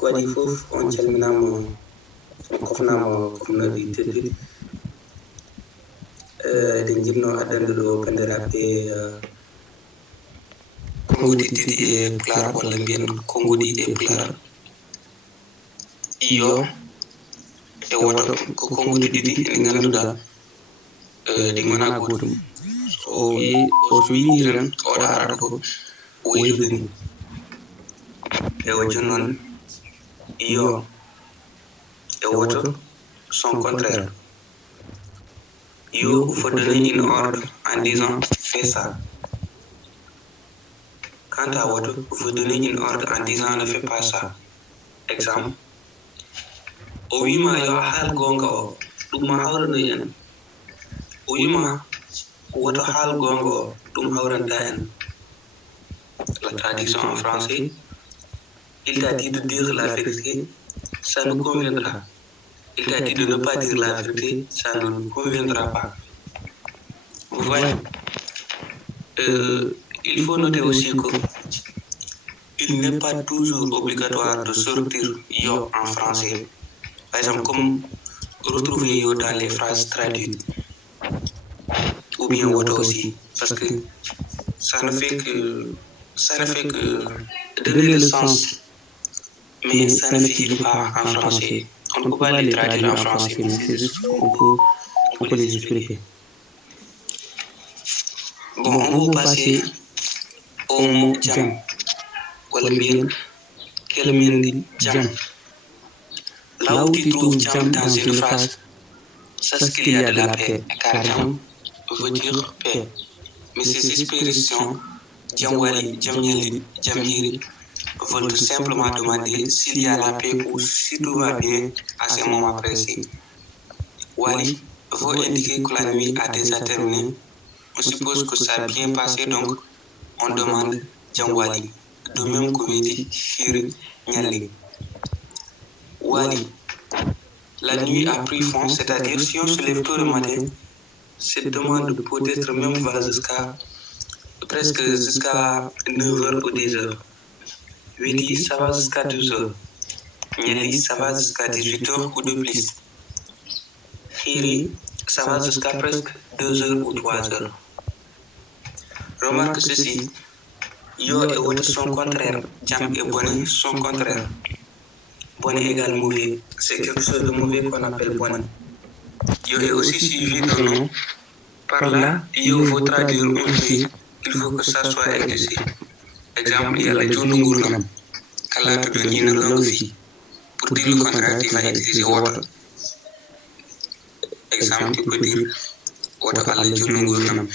Kwadi fof on calminama on kofnama komnoɓe tedduɓe eɗen jinno addande ɗo bandiraɓe konngudi ɗiɗi e pular walla mbiyen konngudi e pular iyo e woto ko konngudi ɗiɗi ɗi ngannduɗa ɗi gona gotum o so wi tan oɗo arata ko waylude ni ewo jonnon iyo et woto son contraire. Yo faut donner une ordre en disant fais ça. Quant à woto, il faut donner une ordre en disant ne fais pas ça. Exemple. O wima yo hal gonga o ɗum ma hawrano en. O wima woto hal gonga o ɗum hawranta en. La traduction en français, il t'a dit de dire la vérité, ça nous conviendra. Il t'a dit de ne pas dire la vérité, ça ne nous conviendra pas. Vous voyez, il faut noter aussi qu'il n'est pas toujours obligatoire de sortir yo en français. Par exemple, comme retrouver yo dans les phrases traduites. Ou bien woto aussi. Parce que ça ne fait que donner le sens. Mais ça ne figure pas en français. On ne peut pas les traduire en français, mais c'est juste qu'on peut les expliquer. Bon, on va passer au mot jam. Wala bien, quel mien jam. Là où tu trouves jam dans une phrase, c'est qu'il y a de la paix, car jam veut dire paix. Mais ces expressions, jamwali, jamyeli, jamhiri, veulent tout simplement demander s'il y a la paix ou si tout va bien à ce moment précis. Wali veut indiquer que la nuit a déjà terminé. On suppose que ça a bien passé, donc on demande Jamwali. De même que Vedi Hiri Nyali. Wali. La nuit a pris fond, c'est-à-dire si on se lève tôt le matin, cette demande peut être même va presque jusqu'à 9h ou 10h. Vedi, ça va jusqu'à 12h. Nyali, ça va jusqu'à 18h ou de plus. Hiri, ça va jusqu'à presque 2h ou 3h. Remarque ceci, yo et woto sont contraires, jam et bonne sont contraires. Bonne égale mauvais, c'est quelque chose de mauvais qu'on appelle bonne. Yo est aussi suivi d'un nom. Par là, yo faut traduire un fait, il faut que ça soit exaucé. Exemple, il y a la Jonungurnam, Kala te donne une longue vie. Pour dire le contraire, tu vas utiliser woto. Exemple, tu peux dire woto alla Jonungurnam.